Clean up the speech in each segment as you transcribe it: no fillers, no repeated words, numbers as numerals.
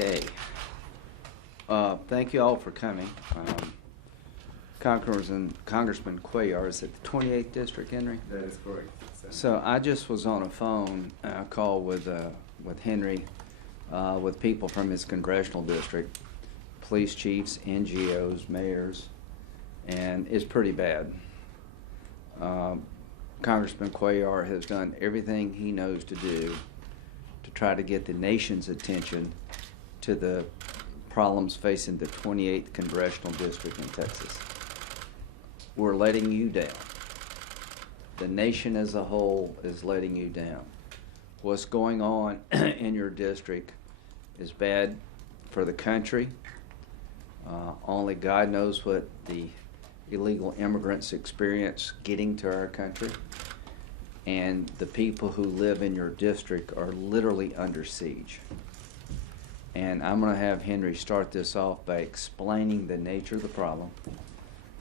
Okay. Thank you all for coming. Congressman Cuellar is at the 28th District, Henry? That is correct. So I just was on a phone call with Henry, with people from his congressional district, police chiefs, NGOs, mayors, and it's pretty bad. Congressman Cuellar has done everything he knows to do to try to get the nation's attention to the problems facing the 28th Congressional District in Texas. We're letting you down. The nation as a whole is letting you down. What's going on in your district is bad for the country. Only God knows what the illegal immigrants experience getting to our country. And the people who live in your district are literally under siege. And I'm going to have Henry start this off by explaining the nature of the problem.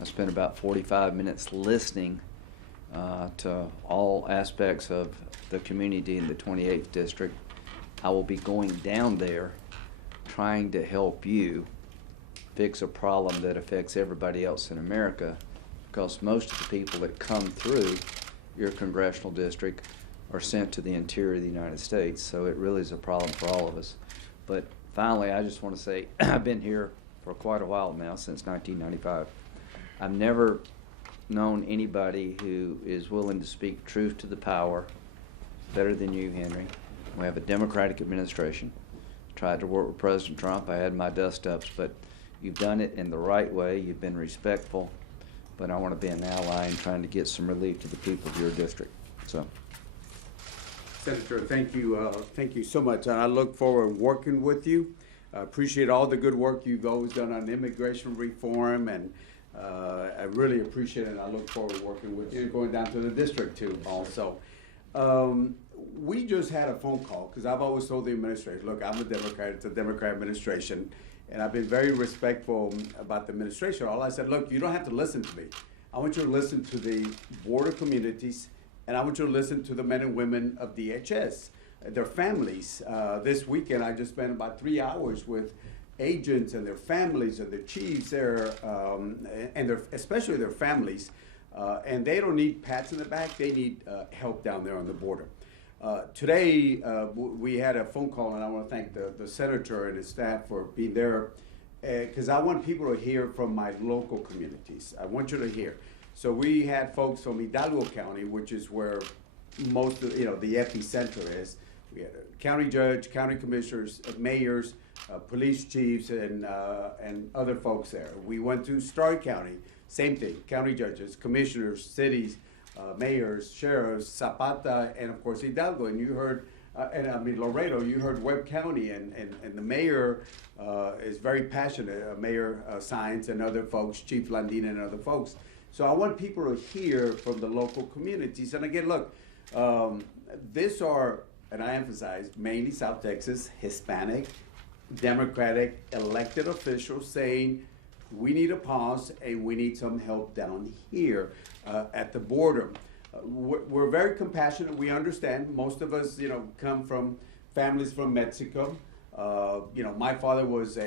I spent about 45 minutes listening to all aspects of the community in the 28th District. I will be going down there trying to help you fix a problem that affects everybody else in America, because most of the people that come through your congressional district are sent to the interior of the United States, so it really is a problem for all of us. But finally, I just want to say I've been here for quite a while now, since 1995. I've never known anybody who is willing to speak truth to the power better than you, Henry. We have a Democratic administration. Tried to work with President Trump. I had my dust-ups, but you've done it in the right way. You've been respectful, but I want to be an ally in trying to get some relief to the people of your district. So, Senator, thank you so much. And I look forward to working with you. I appreciate all the good work you've always done on immigration reform, and I really appreciate it. And I look forward to working with you and going down to the district too also. We just had a phone call, because I've always told the administration, look, I'm a Democrat, it's a Democrat administration, and I've been very respectful about the administration. All I said, look, you don't have to listen to me. I want you to listen to the border communities, and I want you to listen to the men and women of DHS, their families. This weekend, I just spent about 3 hours with agents and their families and their chiefs there, and especially their families. And they don't need pats in the back, they need help down there on the border. Today, we had a phone call, and I want to thank the senator and his staff for being there, because I want people to hear from my local communities. I want you to hear. So we had folks from Hidalgo County, which is where most of, the epicenter is. We had a county judge, county commissioners, mayors, police chiefs, and other folks there. We went to Stark County, same thing, county judges, commissioners, cities, mayors, sheriffs, Zapata, and of course Hidalgo. And you heard, Laredo, you heard Webb County, and the mayor is very passionate, Mayor Sines and other folks, Chief Landina and other folks. So I want people to hear from the local communities. And again, look, these are, and I emphasize, mainly South Texas, Hispanic, Democratic elected officials saying, we need a pause and we need some help down here at the border. We're very compassionate. We understand. Most of us, come from families from Mexico. My father was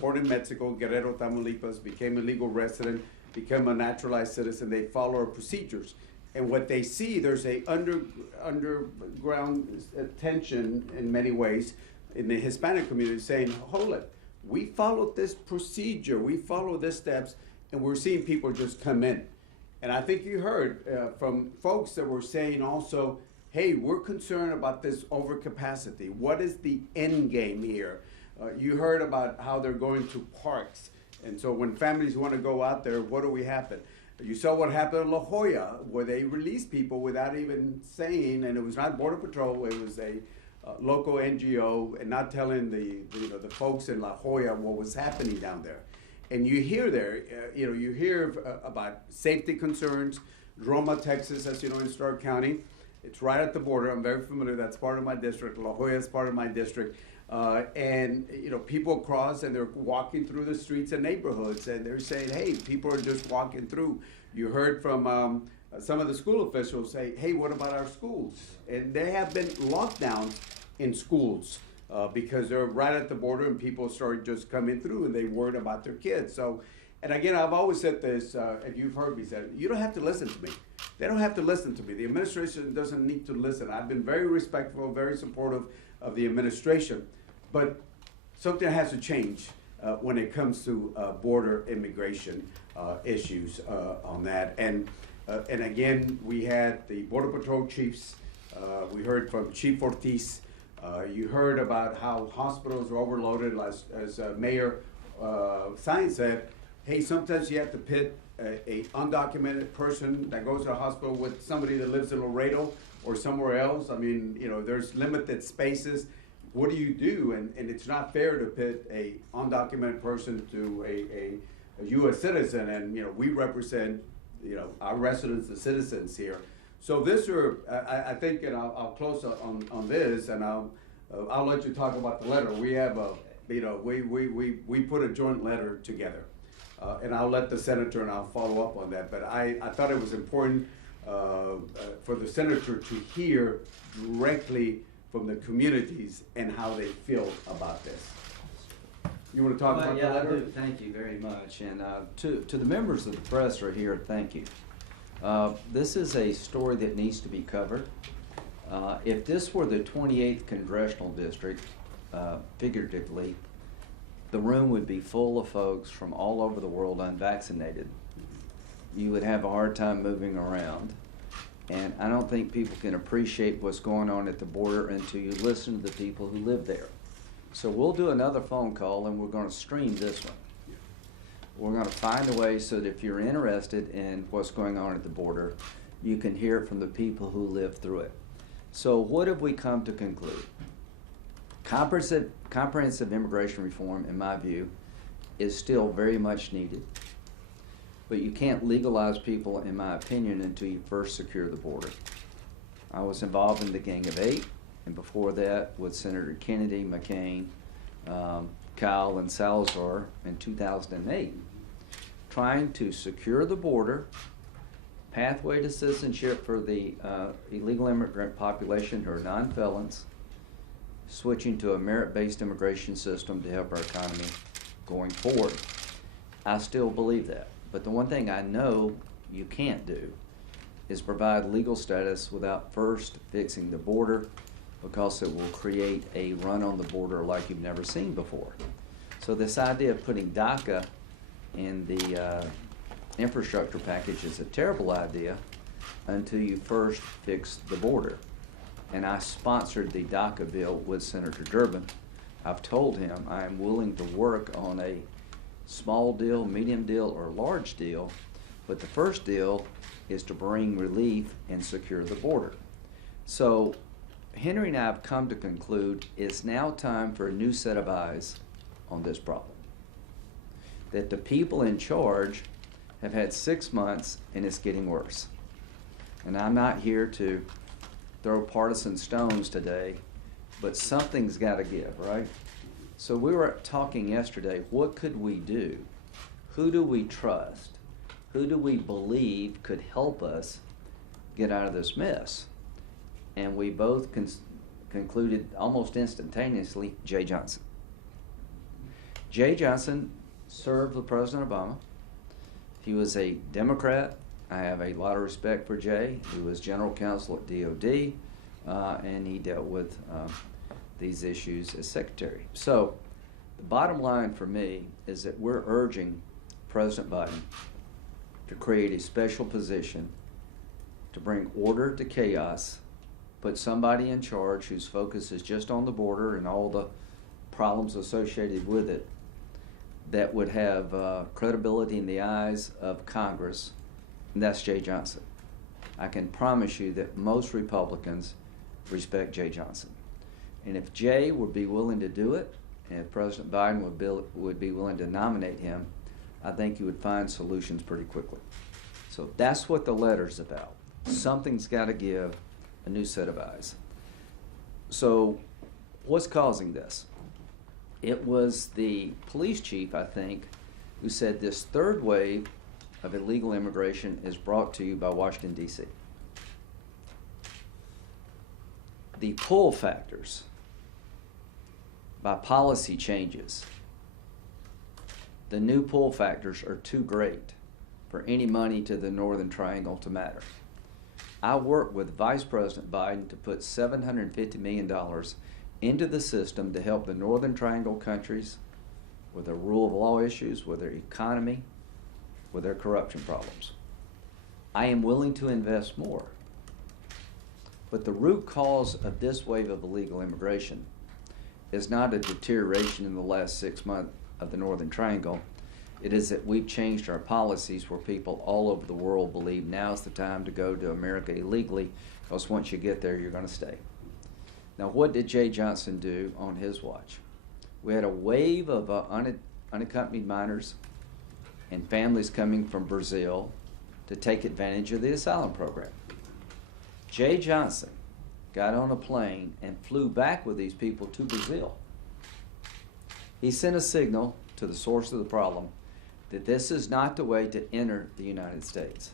born in Mexico, Guerrero, Tamaulipas, became a legal resident, became a naturalized citizen. They follow our procedures. And what they see, there's a underground tension in many ways in the Hispanic community saying, hold it. We followed this procedure, we followed the steps, and we're seeing people just come in. And I think you heard from folks that were saying also, hey, we're concerned about this overcapacity. What is the end game here? You heard about how they're going to parks. And so when families want to go out there, what do we happen? You saw what happened in La Jolla, where they released people without even saying, and it was not Border Patrol, it was a local NGO, and not telling the folks in La Jolla what was happening down there. And you hear there, you hear about safety concerns. Roma, Texas, as you know, in Stark County, it's right at the border. I'm very familiar. That's part of my district. La Jolla is part of my district. And people cross and they're walking through the streets and neighborhoods, and they're saying, hey, people are just walking through. You heard from some of the school officials say, hey, what about our schools? And there have been lockdowns in schools. because they're right at the border and people start just coming through and they worried about their kids. So, and again, I've always said this, and you've heard me say it, you don't have to listen to me. They don't have to listen to me. The administration doesn't need to listen. I've been very respectful, very supportive of the administration, but something has to change when it comes to border immigration issues on that. And again, we had the Border Patrol chiefs. We heard from Chief Ortiz. You heard about how hospitals are overloaded, as Mayor Sainz said. Hey, sometimes you have to pit a undocumented person that goes to the hospital with somebody that lives in Laredo or somewhere else. I mean, you know, there's limited spaces. What do you do? And it's not fair to pit a undocumented person to a U.S. citizen. And, you know, we represent, you know, our residents, the citizens here. So this are, I think, and I'll close on this, and I'll let you talk about the letter. We have a, you know, we put a joint letter together. And I'll let the senator, and I'll follow up on that. But I thought it was important for the senator to hear directly from the communities and how they feel about this. You want to talk about the letter? I do. Thank you very much. And to the members of the press who are here, thank you. This is a story that needs to be covered. If this were the 28th Congressional District, figuratively, the room would be full of folks from all over the world unvaccinated. You would have a hard time moving around. And I don't think people can appreciate what's going on at the border until you listen to the people who live there. So we'll do another phone call, and we're going to stream this one. We're going to find a way so that if you're interested in what's going on at the border, you can hear it from the people who live through it. So what have we come to conclude? Comprehensive immigration reform, in my view, is still very much needed. But you can't legalize people, in my opinion, until you first secure the border. I was involved in the Gang of Eight, and before that with Senator Kennedy, McCain, Kyle, and Salazar in 2008, trying to secure the border, pathway to citizenship for the illegal immigrant population who are non-felons, switching to a merit-based immigration system to help our economy going forward. I still believe that. But the one thing I know you can't do is provide legal status without first fixing the border, because it will create a run on the border like you've never seen before. So this idea of putting DACA in the infrastructure package is a terrible idea until you first fix the border. And I sponsored the DACA bill with Senator Durbin. I've told him I am willing to work on a small deal, medium deal, or large deal, but the first deal is to bring relief and secure the border. So Henry and I have come to conclude it's now time for a new set of eyes on this problem. That the people in charge have had 6 months and it's getting worse. And I'm not here to throw partisan stones today, but something's got to give, right? So we were talking yesterday, what could we do? Who do we trust? Who do we believe could help us get out of this mess? And we both concluded almost instantaneously, Jay Johnson. Jay Johnson served with President Obama. He was a Democrat. I have a lot of respect for Jay. He was general counsel at DOD, and he dealt with these issues as secretary. So the bottom line for me is that we're urging President Biden to create a special position to bring order to chaos, put somebody in charge whose focus is just on the border and all the problems associated with it, that would have credibility in the eyes of Congress, and that's Jay Johnson. I can promise you that most Republicans respect Jay Johnson. And if Jay would be willing to do it, and if President Biden would be willing to nominate him, I think you would find solutions pretty quickly. So that's what the letter's about. Something's got to give, a new set of eyes. So what's causing this? It was the police chief, I think, who said this third wave of illegal immigration is brought to you by Washington, D.C. The pull factors by policy changes. The new pull factors are too great for any money to the Northern Triangle to matter. I worked with Vice President Biden to put $750 million into the system to help the Northern Triangle countries with their rule of law issues, with their economy, with their corruption problems. I am willing to invest more. But the root cause of this wave of illegal immigration is not a deterioration in the last 6 months of the Northern Triangle. It is that we've changed our policies where people all over the world believe now's the time to go to America illegally, because once you get there, you're going to stay. Now, what did Jay Johnson do on his watch? We had a wave of unaccompanied minors and families coming from Brazil to take advantage of the asylum program. Jay Johnson got on a plane and flew back with these people to Brazil. He sent a signal to the source of the problem that this is not the way to enter the United States.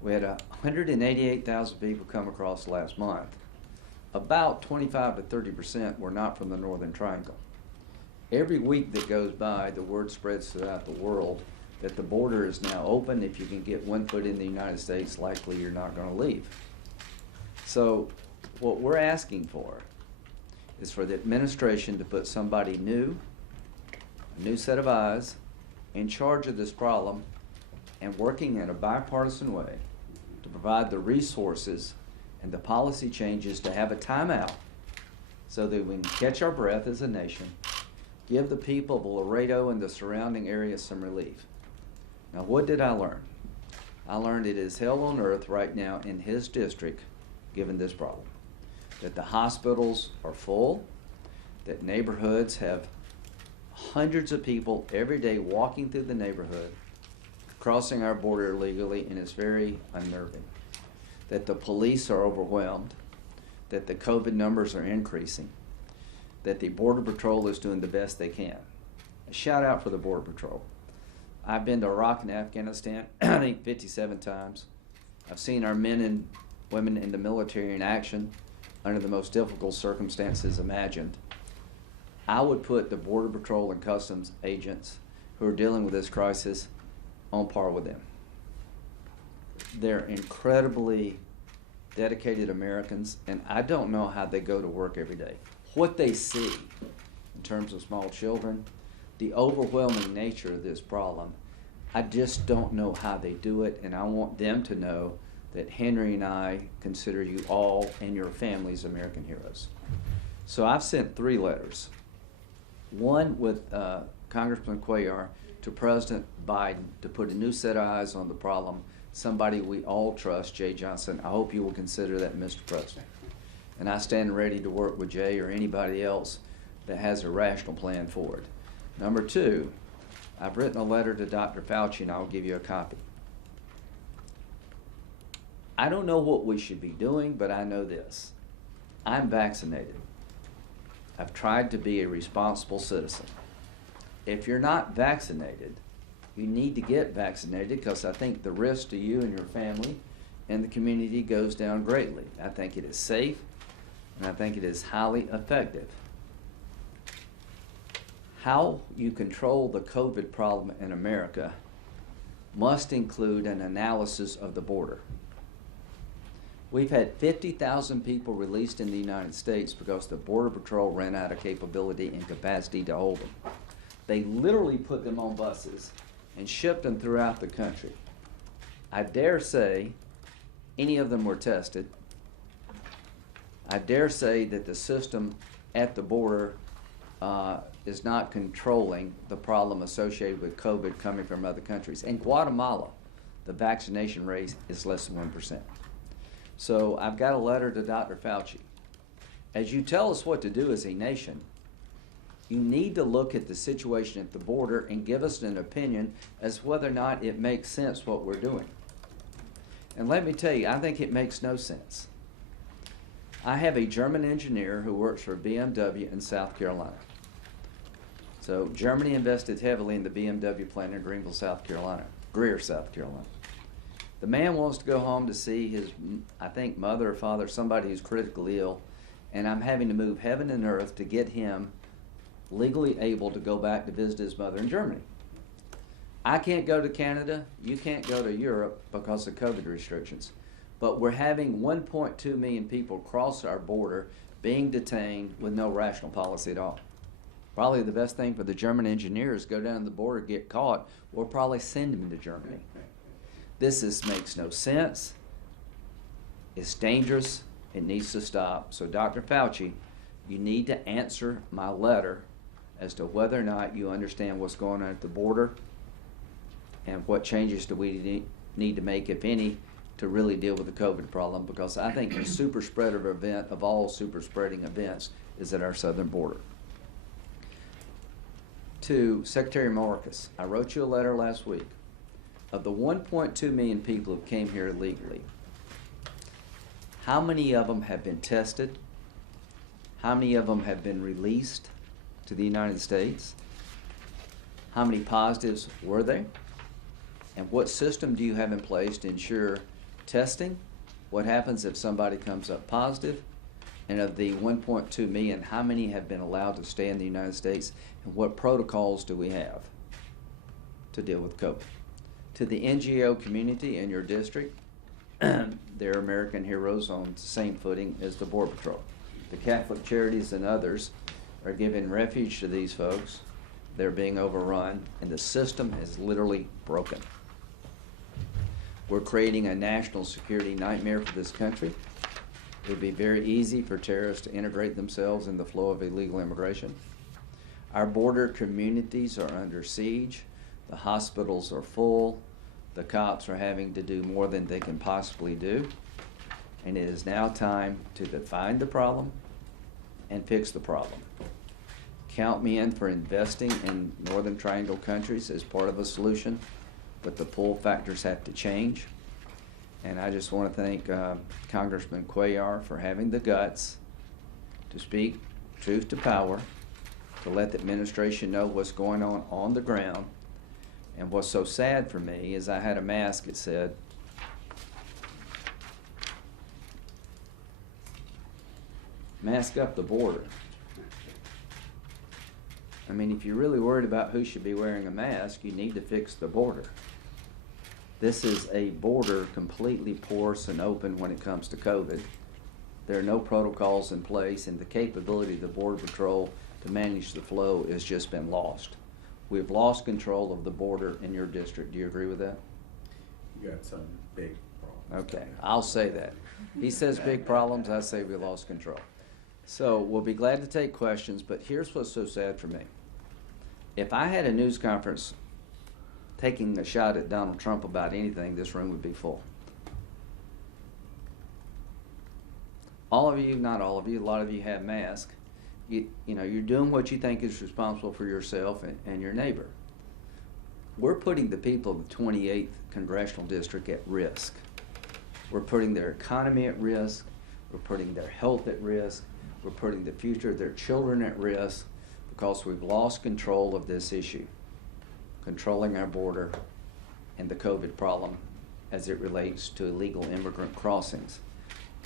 We had 188,000 people come across last month. About 25 to 30% were not from the Northern Triangle. Every week that goes by, the word spreads throughout the world that the border is now open. If you can get 1 foot in the United States, likely you're not going to leave. So what we're asking for is for the administration to put somebody new, a new set of eyes, in charge of this problem and working in a bipartisan way to provide the resources and the policy changes to have a timeout so that we can catch our breath as a nation, give the people of Laredo and the surrounding areas some relief. Now, what did I learn? I learned it is hell on earth right now in his district given this problem. That the hospitals are full, that neighborhoods have hundreds of people every day walking through the neighborhood, crossing our border illegally, and it's very unnerving. That the police are overwhelmed, that the COVID numbers are increasing, that the Border Patrol is doing the best they can. A shout out for the Border Patrol. I've been to Iraq and Afghanistan, I think 57 times. I've seen our men and women in the military in action under the most difficult circumstances imagined. I would put the Border Patrol and Customs agents who are dealing with this crisis on par with them. They're incredibly dedicated Americans, and I don't know how they go to work every day. What they see in terms of small children, the overwhelming nature of this problem, I just don't know how they do it, and I want them to know that Henry and I consider you all and your families American heroes. So I've sent 3 letters. One with Congressman Cuellar to President Biden to put a new set of eyes on the problem, somebody we all trust, Jay Johnson. I hope you will consider that, Mr. President. And I stand ready to work with Jay or anybody else that has a rational plan for it. Number 2, I've written a letter to Dr. Fauci, and I'll give you a copy. I don't know what we should be doing, but I know this. I'm vaccinated. I've tried to be a responsible citizen. If you're not vaccinated, you need to get vaccinated, because I think the risk to you and your family and the community goes down greatly. I think it is safe, and I think it is highly effective. How you control the COVID problem in America must include an analysis of the border. We've had 50,000 people released in the United States because the Border Patrol ran out of capability and capacity to hold them. They literally put them on buses and shipped them throughout the country. I dare say any of them were tested. I dare say that the system at the border is not controlling the problem associated with COVID coming from other countries. In Guatemala, the vaccination rate is less than 1%. So I've got a letter to Dr. Fauci. As you tell us what to do as a nation, you need to look at the situation at the border and give us an opinion as to whether or not it makes sense what we're doing. And let me tell you, I think it makes no sense. I have a German engineer who works for BMW in South Carolina. So Germany invested heavily in the BMW plant in Greenville, South Carolina, Greer, South Carolina. The man wants to go home to see his, I think, mother or father, somebody who's critically ill, and I'm having to move heaven and earth to get him legally able to go back to visit his mother in Germany. I can't go to Canada, you can't go to Europe because of COVID restrictions. But we're having 1.2 million people cross our border being detained with no rational policy at all. Probably the best thing for the German engineers, go down to the border, get caught, we'll probably send them to Germany. This makes no sense. It's dangerous. It needs to stop. So Dr. Fauci, you need to answer my letter as to whether or not you understand what's going on at the border and what changes do we need to make, if any, to really deal with the COVID problem, because I think the super spreader event of all super spreading events is at our southern border. To Secretary Mayorkas, I wrote you a letter last week. Of the 1.2 million people who came here illegally, how many of them have been tested? How many of them have been released to the United States? How many positives were there? And what system do you have in place to ensure testing? What happens if somebody comes up positive? And of the 1.2 million, how many have been allowed to stay in the United States? And what protocols do we have to deal with COVID? To the NGO community in your district, they're American heroes on the same footing as the Border Patrol. The Catholic charities and others are giving refuge to these folks. They're being overrun, and the system is literally broken. We're creating a national security nightmare for this country. It would be very easy for terrorists to integrate themselves in the flow of illegal immigration. Our border communities are under siege. The hospitals are full. The cops are having to do more than they can possibly do. And it is now time to define the problem and fix the problem. Count me in for investing in Northern Triangle countries as part of a solution, but the pull factors have to change. And I just want to thank Congressman Cuellar for having the guts to speak truth to power, to let the administration know what's going on the ground. And what's so sad for me is I had a mask that said, "Mask up the border." I mean, if you're really worried about who should be wearing a mask, you need to fix the border. This is a border completely porous and open when it comes to COVID. There are no protocols in place, and the capability of the Border Patrol to manage the flow has just been lost. We've lost control of the border in your district. Do you agree with that? You got some big problems. Okay, I'll say that. He says big problems, I say we lost control. So we'll be glad to take questions, but here's what's so sad for me. If I had a news conference taking a shot at Donald Trump about anything, this room would be full. All of you, not all of you, a lot of you have masks. You know, you're doing what you think is responsible for yourself and your neighbor. We're putting the people of the 28th Congressional District at risk. We're putting their economy at risk. We're putting their health at risk. We're putting the future of their children at risk because we've lost control of this issue, controlling our border and the COVID problem as it relates to illegal immigrant crossings.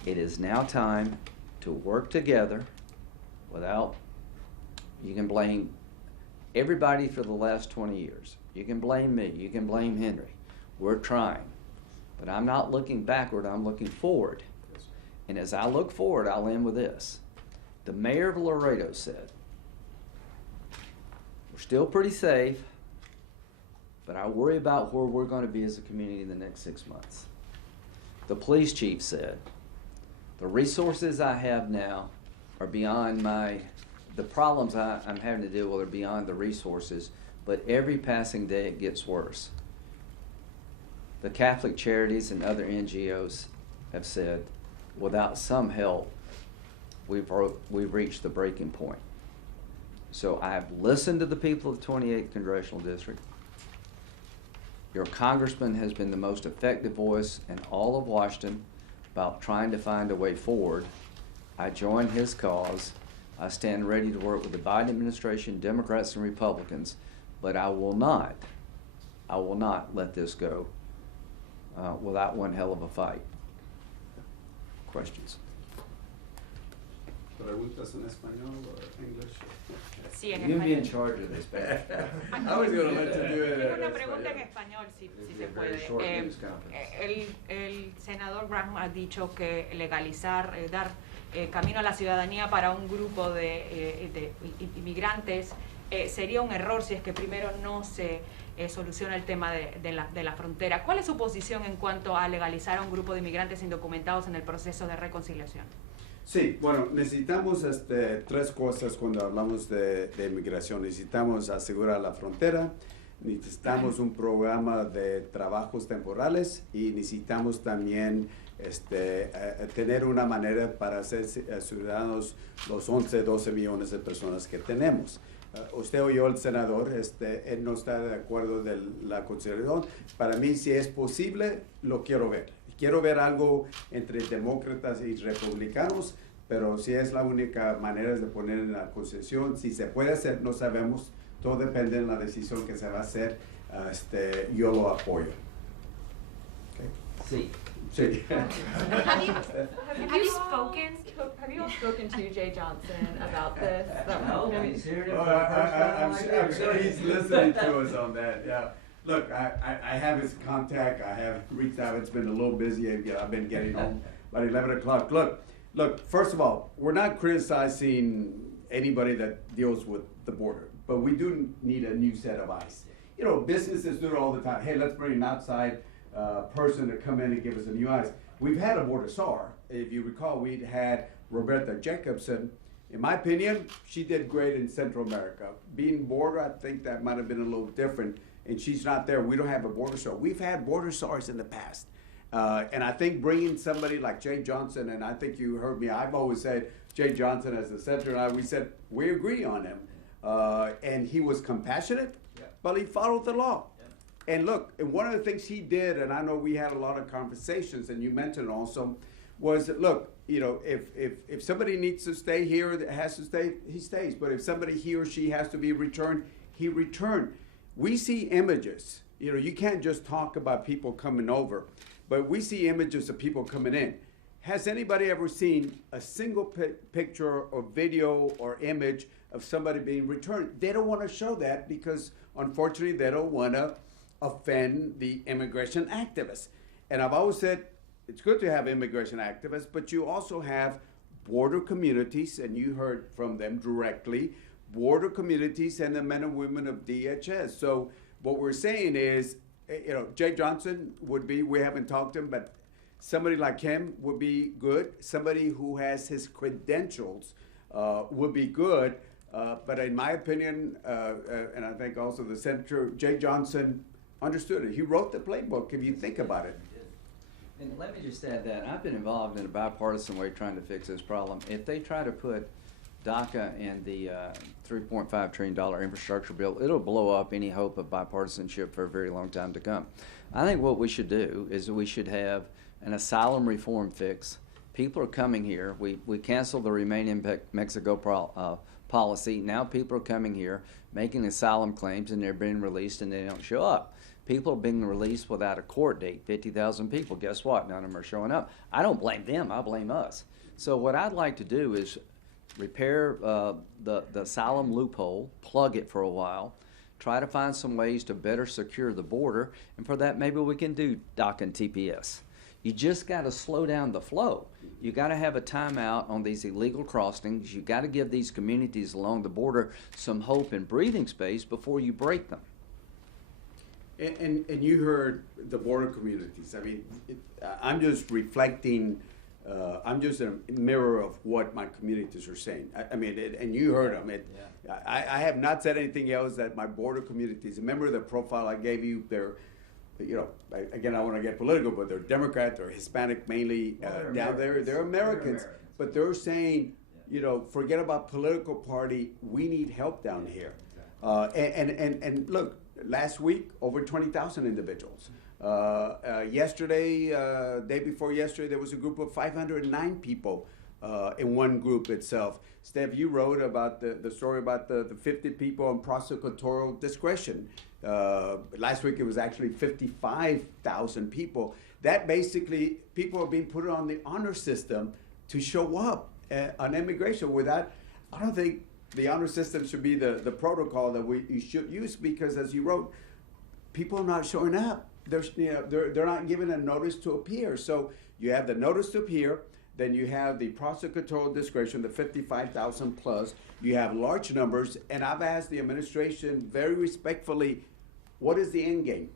It is now time to work together without, you can blame everybody for the last 20 years. You can blame me, you can blame Henry. We're trying, but I'm not looking backward, I'm looking forward. And as I look forward, I'll end with this. The mayor of Laredo said, we're still pretty safe, but I worry about where we're going to be as a community in the next 6 months. The police chief said, the resources I have now are beyond the problems I'm having to deal with are beyond the resources, but every passing day it gets worse. The Catholic charities and other NGOs have said, without some help, we've reached the breaking point. So I've listened to the people of the 28th Congressional District. Your congressman has been the most effective voice in all of Washington about trying to find a way forward. I join his cause. I stand ready to work with the Biden administration, Democrats and Republicans, but I will not let this go without one hell of a fight. Questions? Preguntas en español or English? Sí, en You be in español. charge of this, Spanish. I was going to let you do it. Tengo una in pregunta en español. español, si It'll se be a very puede. short news conference. El senador Graham ha dicho que legalizar, dar camino a la ciudadanía para un grupo de inmigrantes sería un error si es que primero no se soluciona el tema de la frontera. ¿Cuál es su posición en cuanto a legalizar a un grupo de inmigrantes indocumentados en el proceso de reconciliación? Sí, bueno, necesitamos tres cosas cuando hablamos de inmigración. Necesitamos asegurar la frontera, necesitamos un programa de trabajos temporales y necesitamos también tener una manera para ser ciudadanos los 11, 12 millones de personas que tenemos. Usted oyó al senador, él no está de acuerdo de la Constitución. Para mí, si es posible, lo quiero ver. Quiero ver algo entre demócratas y republicanos, pero si es la única manera de poner en la Constitución, si se puede hacer, no sabemos, todo depende de la decisión que se va a hacer, yo lo apoyo. Okay. Sí. Sí. Have you all spoken to Jay Johnson about this? No, he's here Oh, I'm sure he's listening to us on that, yeah. Look, I have his contact, I have reached out, it's been a little busy, I've been getting home about 11 o'clock. Look, first of all, we're not criticizing anybody that deals with the border, but we do need a new set of eyes. You know, businesses do it all the time. Hey, let's bring an outside person to come in and give us a new eyes. We've had a border czar. If you recall, we'd had Roberta Jacobson. In my opinion, she did great in Central America. Being border, I think that might have been a little different, and she's not there. We don't have a border czar. We've had border czars in the past. And I think bringing somebody like Jay Johnson, and I think you heard me, I've always said Jay Johnson as the senator, and we said we agree on him. And he was compassionate, but he followed the law. And look, and one of the things he did, and I know we had a lot of conversations, and you mentioned also, was that, look, you know, if somebody needs to stay here, that has to stay, he stays. But if somebody, he or she has to be returned, he returned. We see images. You know, you can't just talk about people coming over, but we see images of people coming in. Has anybody ever seen a single picture or video or image of somebody being returned? They don't want to show that because, unfortunately, they don't want to offend the immigration activists. And I've always said it's good to have immigration activists, but you also have border communities, and you heard from them directly, border communities and the men and women of DHS. So what we're saying is, you know, Jay Johnson would be, we haven't talked to him, but somebody like him would be good. Somebody who has his credentials would be good. But in my opinion, and I think also the Senator, Jay Johnson understood it. He wrote the playbook, if you think about it. And let me just add that I've been involved in a bipartisan way trying to fix this problem. If they try to put DACA in the $3.5 trillion infrastructure bill, it'll blow up any hope of bipartisanship for a very long time to come. I think what we should do is we should have an asylum reform fix. People are coming here. We canceled the Remain in Mexico policy. Now people are coming here, making asylum claims, and they're being released and they don't show up. People are being released without a court date, 50,000 people. Guess what? None of them are showing up. I don't blame them, I blame us. So what I'd like to do is repair the asylum loophole, plug it for a while, try to find some ways to better secure the border, and for that maybe we can do DACA and TPS. You just got to slow down the flow. You got to have a timeout on these illegal crossings. You got to give these communities along the border some hope and breathing space before you break them. And you heard the border communities. I mean, I'm just reflecting, I'm just a mirror of what my communities are saying. I mean, and you heard them. I have not said anything else that my border communities, remember the profile I gave you, they're, you know, again, I want to get political, but they're Democrat, they're Hispanic mainly down there. They're Americans, but they're saying, you know, forget about political party, we need help down here. And look, last week, over 20,000 individuals. Yesterday, day before yesterday, there was a group of 509 people in one group itself. Steph, you wrote about the story about the 50 people on prosecutorial discretion. Last week, it was actually 55,000 people. That basically, people are being put on the honor system to show up. on immigration. With that, I don't think the honor system should be the protocol that you should use, because as you wrote, people are not showing up. They're not given a notice to appear. So you have the notice to appear, then you have the prosecutorial discretion, the 55,000 plus. You have large numbers, and I've asked the administration very respectfully, what is the end game?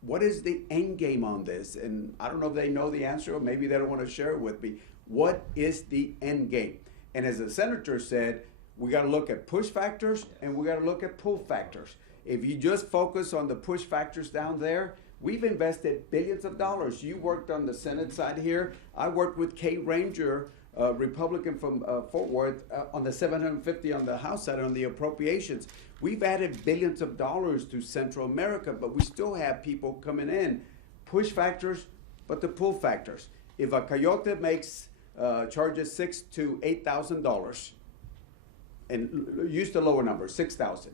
What is the end game on this? And I don't know if they know the answer, or maybe they don't want to share it with me. What is the end game? And as the senator said, we got to look at push factors and we got to look at pull factors. If you just focus on the push factors down there, we've invested billions of dollars. You worked on the Senate side here. I worked with Kate Ranger, Republican from Fort Worth, on the 750 on the House side on the appropriations. We've added billions of dollars to Central America, but we still have people coming in. Push factors, but the pull factors. If a coyote makes charges $6,000 to $8,000, and use the lower number, 6,000.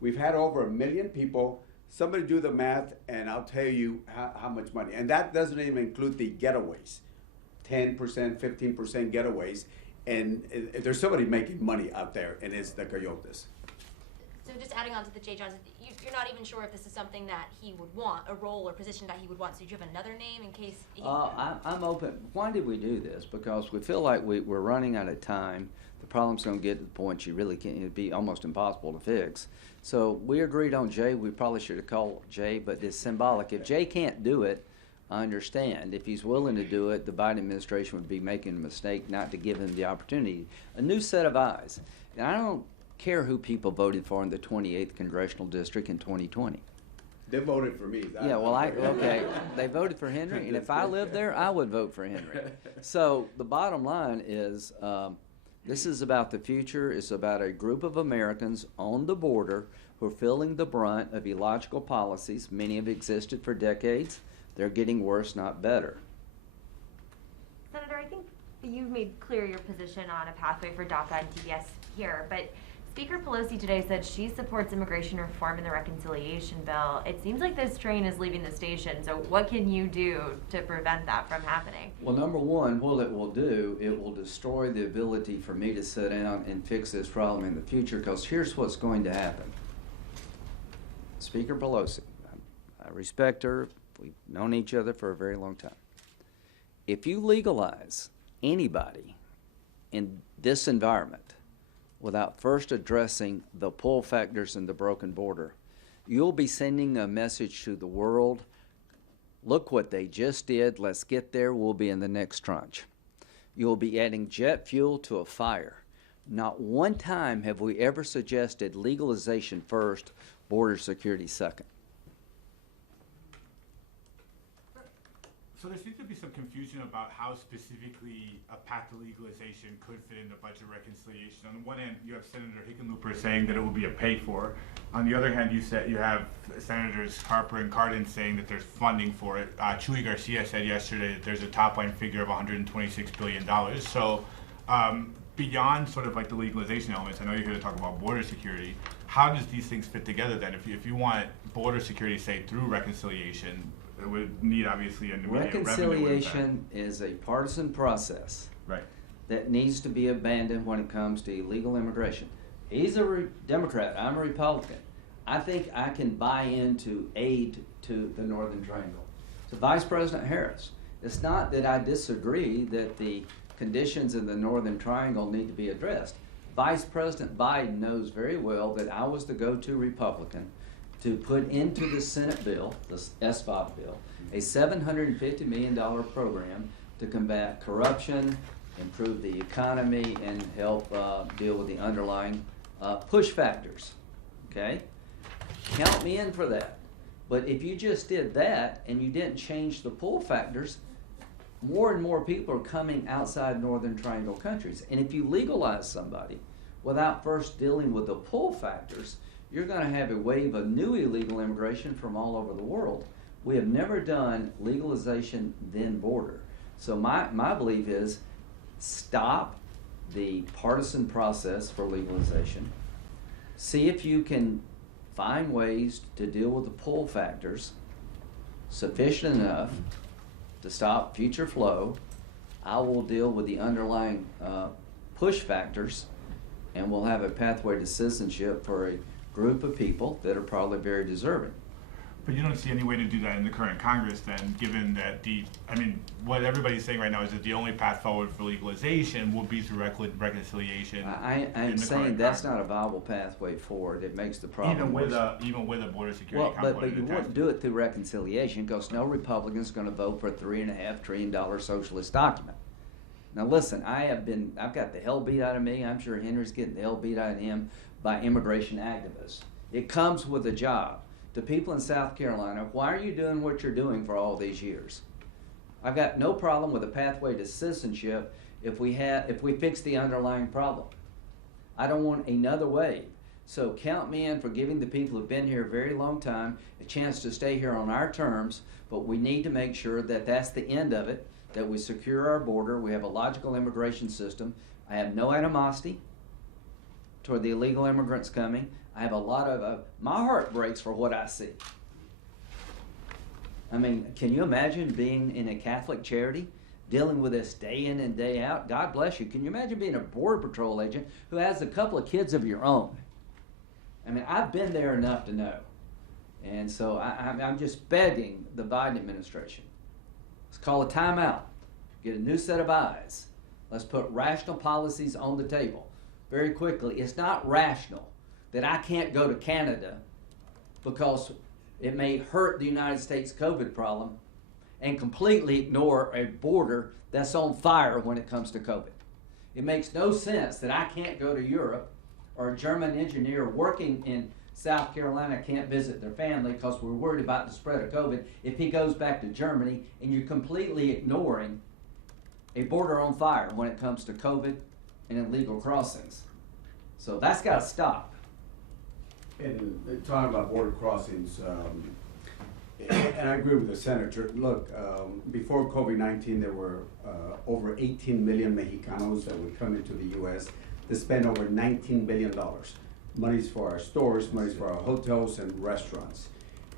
We've had over 1 million people. Somebody do the math, and I'll tell you how much money. And that doesn't even include the getaways, 10%, 15% getaways. And there's somebody making money out there, and it's the coyotes. So just adding on to the Jay Johnson, you're not even sure if this is something that he would want, a role or position that he would want. So do you have another name in case he... I'm open. Why did we do this? Because we feel like we're running out of time. The problem's going to get to the point you really can't, it'd be almost impossible to fix. So we agreed on Jay. We probably should have called Jay, but it's symbolic. If Jay can't do it, I understand. If he's willing to do it, the Biden administration would be making a mistake not to give him the opportunity. A new set of eyes. And I don't care who people voted for in the 28th Congressional District in 2020. They voted for me. Yeah, well, okay, they voted for Henry, and if I lived there, I would vote for Henry. So the bottom line is, this is about the future. It's about a group of Americans on the border who are feeling the brunt of illogical policies. Many have existed for decades. They're getting worse, not better. Senator, I think you've made clear your position on a pathway for DACA and TPS here, but Speaker Pelosi today said she supports immigration reform in the reconciliation bill. It seems like this train is leaving the station, so what can you do to prevent that from happening? Well, number one, what it will do, it will destroy the ability for me to sit down and fix this problem in the future, because here's what's going to happen. Speaker Pelosi, I respect her. We've known each other for a very long time. If you legalize anybody in this environment without first addressing the pull factors in the broken border, you'll be sending a message to the world, look what they just did, let's get there, we'll be in the next tranche. You'll be adding jet fuel to a fire. Not one time have we ever suggested legalization first, border security second. So there seems to be some confusion about how specifically a path to legalization could fit into budget reconciliation. On the one hand, you have Senator Hickenlooper saying that it will be a pay for. On the other hand, you have Senators Harper and Cardin saying that there's funding for it. Chuy Garcia said yesterday that there's a top line figure of $126 billion. So beyond sort of like the legalization elements, I know you're here to talk about border security. How does these things fit together then? If you want border security, say, through reconciliation, it would need obviously a reconciliation is a partisan process, right, that needs to be abandoned when it comes to illegal immigration. He's a Democrat, I'm a Republican. I think I can buy into aid to the Northern Triangle. To Vice President Harris, it's not that I disagree that the conditions in the Northern Triangle need to be addressed. Vice President Biden knows very well that I was the go-to Republican to put into the Senate bill, the SFOP bill, a $750 million program to combat corruption, improve the economy, and help deal with the underlying push factors, okay? Count me in for that. But if you just did that and you didn't change the pull factors, more and more people are coming outside Northern Triangle countries. And if you legalize somebody without first dealing with the pull factors, you're going to have a wave of new illegal immigration from all over the world. We have never done legalization then border. So my belief is stop the partisan process for legalization. See if you can find ways to deal with the pull factors sufficient enough to stop future flow. I will deal with the underlying push factors, and we'll have a pathway to citizenship for a group of people that are probably very deserving. But you don't see any way to do that in the current Congress then, given that what everybody's saying right now is that the only path forward for legalization will be through reconciliation. I'm saying that's not a viable pathway forward. It makes the problem even with worse. a border security Well, but component you attached. won't do it through reconciliation because no Republican's going to vote for a $3.5 trillion socialist document. Now listen, I've got the hell beat out of me. I'm sure Henry's getting the hell beat out of him by immigration activists. It comes with a job. To people in South Carolina, why are you doing what you're doing for all these years? I've got no problem with a pathway to citizenship if we fix the underlying problem. I don't want another wave. So count me in for giving the people who've been here a very long time a chance to stay here on our terms, but we need to make sure that that's the end of it, that we secure our border, we have a logical immigration system. I have no animosity toward the illegal immigrants coming. I have a lot of, my heart breaks for what I see. I mean, can you imagine being in a Catholic charity, dealing with this day in and day out? God bless you. Can you imagine being a Border Patrol agent who has a couple of kids of your own? I mean, I've been there enough to know. And so I'm just begging the Biden administration. Let's call a timeout. Get a new set of eyes. Let's put rational policies on the table. Very quickly, it's not rational that I can't go to Canada because it may hurt the United States COVID problem and completely ignore a border that's on fire when it comes to COVID. It makes no sense that I can't go to Europe or a German engineer working in South Carolina can't visit their family because we're worried about the spread of COVID if he goes back to Germany, and you're completely ignoring a border on fire when it comes to COVID and illegal crossings. So that's got to stop. And talking about border crossings, and I agree with the senator. Look, before COVID-19, there were over 18 million Mexicanos that would come into the U.S. to spend over $19 billion. Money's for our stores, money's for our hotels and restaurants.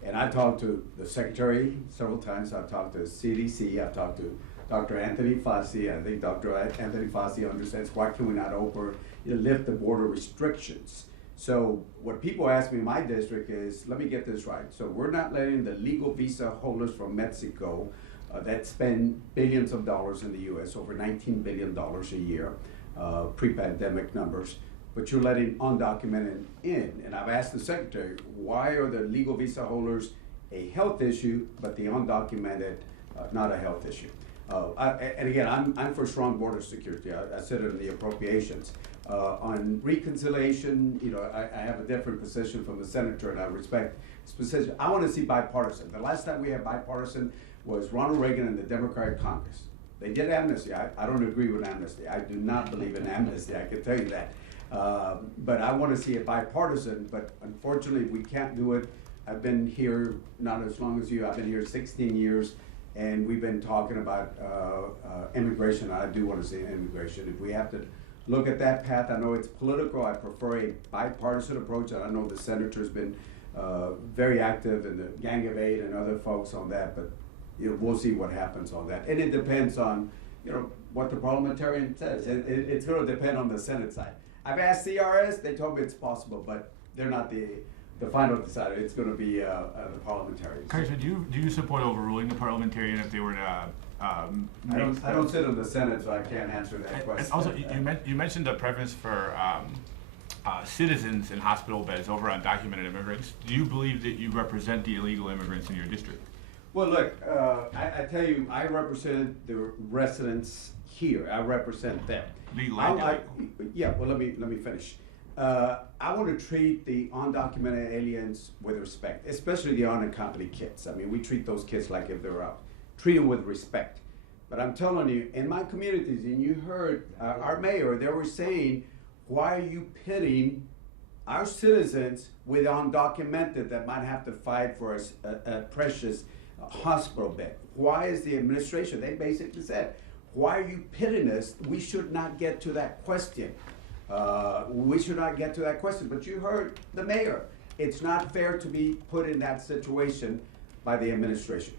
And I talked to the secretary several times. I've talked to CDC. I've talked to Dr. Anthony Fauci. I think Dr. Anthony Fauci understands why can we not lift the border restrictions. So what people ask me in my district is, let me get this right. So we're not letting the legal visa holders from Mexico that spend billions of dollars in the U.S., over $19 billion a year, pre-pandemic numbers, but you're letting undocumented in. And I've asked the secretary, why are the legal visa holders a health issue, but the undocumented not a health issue? And again, I'm for strong border security. I said it in the appropriations. On reconciliation, I have a different position from the senator, and I respect his position. I want to see bipartisan. The last time we had bipartisan was Ronald Reagan and the Democratic Congress. They did amnesty. I don't agree with amnesty. I do not believe in amnesty, I can tell you that. But I want to see it bipartisan, but unfortunately we can't do it. I've been here not as long as you. I've been here 16 years, and we've been talking about immigration. I do want to see immigration. If we have to look at that path, I know it's political. I prefer a bipartisan approach, and I know the senator's been very active in the Gang of Eight and other folks on that, but we'll see what happens on that. And it depends on what the parliamentarian says. It's going to depend on the Senate side. I've asked CRS, they told me it's possible, but they're not the final decider. It's going to be the parliamentarians. Congressman, do you support overruling the parliamentarian if they were to I don't sit on the Senate, so I can't answer that question. And also, you mentioned a preference for citizens in hospital beds over undocumented immigrants. Do you believe that you represent the illegal immigrants in your district? Well, look, I tell you, I represent the residents here. I represent them. Yeah, well, let me finish. I want to treat the undocumented aliens with respect, especially the unaccompanied kids. I mean, we treat those kids like if they're out. Treat them with respect. But I'm telling you, in my communities, and you heard our mayor, they were saying, why are you pitting our citizens with undocumented that might have to fight for a precious hospital bed? Why is the administration, they basically said, why are you pitting us? We should not get to that question. We should not get to that question. But you heard the mayor. It's not fair to be put in that situation by the administration.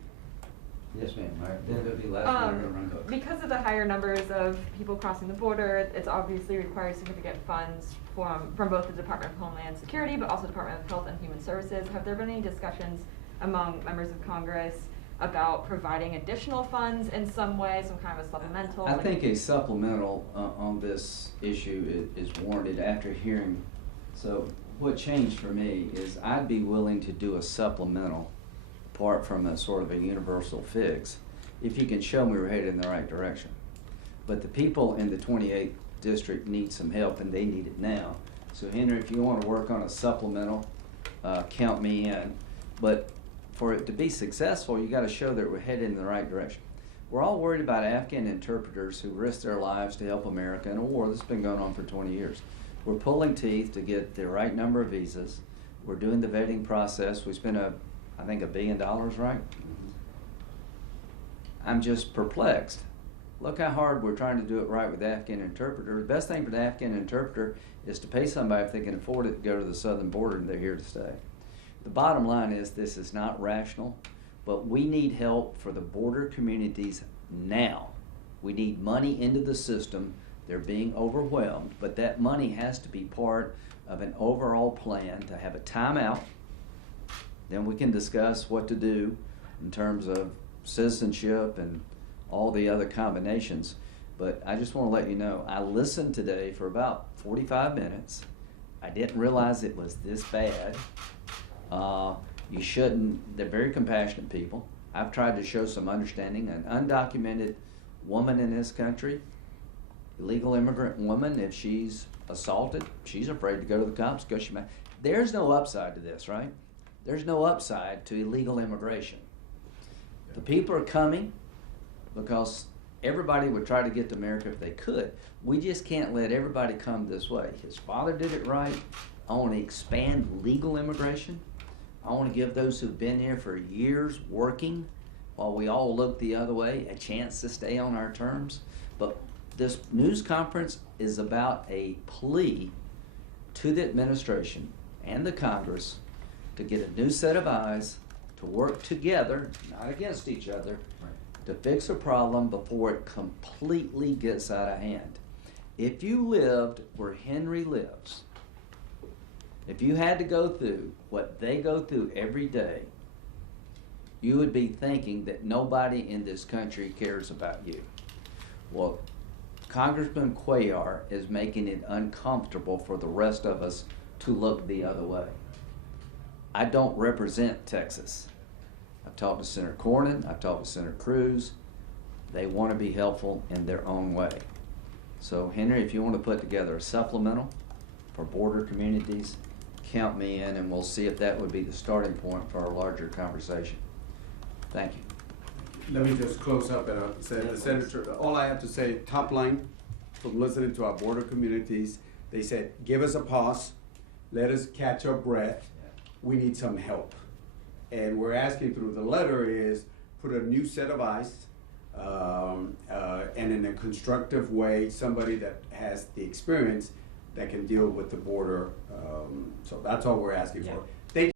Yes, ma'am. All right, then it'll be last minute run vote. Because of the higher numbers of people crossing the border, it's obviously requires significant funds from both the Department of Homeland Security, but also Department of Health and Human Services. Have there been any discussions among members of Congress about providing additional funds in some way, some kind of a supplemental? I think a supplemental on this issue is warranted after hearing. So what changed for me is I'd be willing to do a supplemental apart from a sort of a universal fix if you can show me we're headed in the right direction. But the people in the 28th district need some help and they need it now. So Henry, if you want to work on a supplemental, count me in. But for it to be successful, you got to show that we're headed in the right direction. We're all worried about Afghan interpreters who risk their lives to help America in a war that's been going on for 20 years. We're pulling teeth to get the right number of visas. We're doing the vetting process. We spent I think $1 billion, right? I'm just perplexed. Look how hard we're trying to do it right with the Afghan interpreter. The best thing for the Afghan interpreter is to pay somebody if they can afford it to go to the southern border and they're here to stay. The bottom line is this is not rational, but we need help for the border communities now. We need money into the system. They're being overwhelmed, but that money has to be part of an overall plan to have a timeout. Then we can discuss what to do in terms of citizenship and all the other combinations. But I just want to let you know, I listened today for about 45 minutes. I didn't realize it was this bad. You shouldn't, they're very compassionate people. I've tried to show some understanding. An undocumented woman in this country, illegal immigrant woman, if she's assaulted, she's afraid to go to the cops because she might. There's no upside to this, right? There's no upside to illegal immigration. The people are coming because everybody would try to get to America if they could. We just can't let everybody come this way. His father did it right. I want to expand legal immigration. I want to give those who've been here for years working while we all look the other way a chance to stay on our terms. But this news conference is about a plea to the administration and the Congress to get a new set of eyes, to work together, not against each other, to fix a problem before it completely gets out of hand. If you lived where Henry lives, if you had to go through what they go through every day, you would be thinking that nobody in this country cares about you. Well, Congressman Cuellar is making it uncomfortable for the rest of us to look the other way. I don't represent Texas. I've talked to Senator Cornyn, I've talked to Senator Cruz. They want to be helpful in their own way. So Henry, if you want to put together a supplemental for border communities, count me in and we'll see if that would be the starting point for a larger conversation. Thank you. Let me just close up and say, the Senator, all I have to say, top line, from listening to our border communities, they said, give us a pause, let us catch our breath, we need some help. And we're asking through the letter is, put a new set of eyes, and in a constructive way, somebody that has the experience that can deal with the border. So that's all we're asking for.